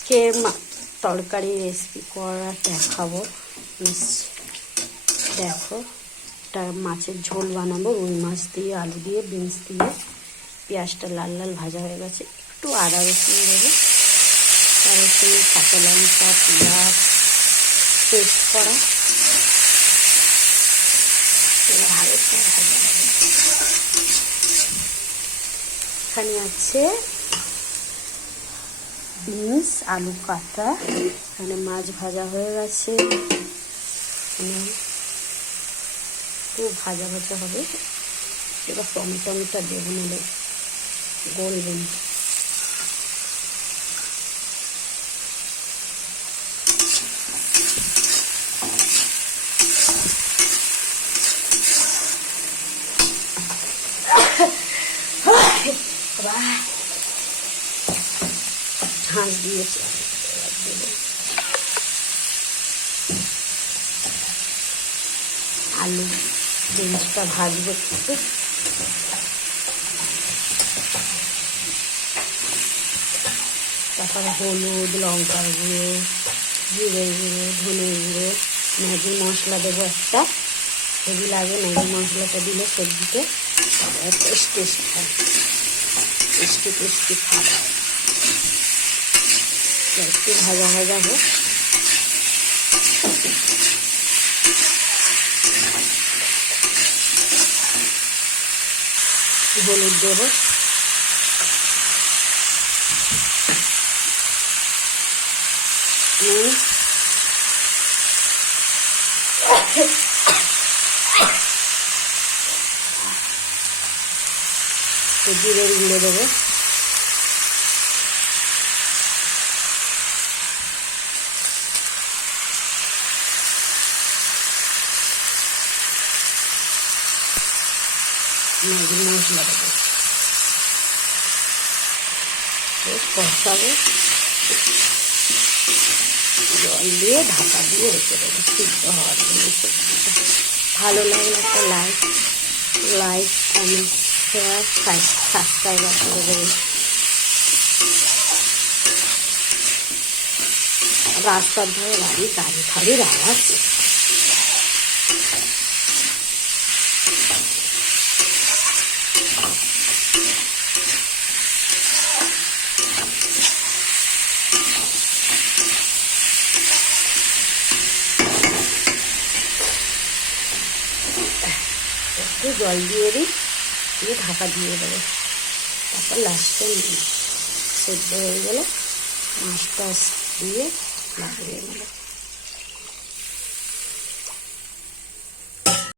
আজকে তরকারি রেসিপি করা দেখাবো। দেখো, একটা মাছের ঝোল বানাবো রুই মাছ দিয়ে, আলু দিয়ে, বিনস দিয়ে। পেঁয়াজটা লাল লাল ভাজা হয়ে গেছে, একটু আদা রসুন দেবো, আদা রসুন, কাঁচা লঙ্কা, পেঁয়াজ পেস্ট করা, হালকা ভাজা হবে। এখানে আছে বিনস, আলু কাটা, এখানে মাছ ভাজা হয়ে গেছে, একটু ভাজা ভাজা হবে। এবার টমেটোটা দেবো, নিলে গলবে না। ঝাঁস দিয়েছি, আলু বিনসটা ভাজবো একটু। তারপরে হলুদ, লঙ্কার গুঁড়ো, জিরে গুঁড়ো, ধনে গুঁড়ো, ম্যাগি মশলা দেবো একটা। হেভি লাগে ম্যাগি মশলাটা দিলে সবজিতে টেস্ট হয়, টেস্টি খাবার। একটু ভাজা ভাজা হোক। হলুদ দেবো, জিরের গুঁড়ো দেবো, ম্যাগি মশলা দেবো, কষাবো, জল দিয়ে ঢাকা দিয়ে রেখে দেবো সিদ্ধ হওয়ার জন্য। ভালো লাগলে একটা লাইক কমেন্ট শেয়ার সাবস্ক্রাইব করে দেবে। রাস্তার ধারে গাড়ি ফাড়ির আওয়াজ। একটু জল দিয়ে দিই, দিয়ে ঢাকা দিয়ে দেবো। তারপর লাস্টে সেদ্ধ হয়ে গেলে মাছটা দিয়ে লাগিয়ে নেবো।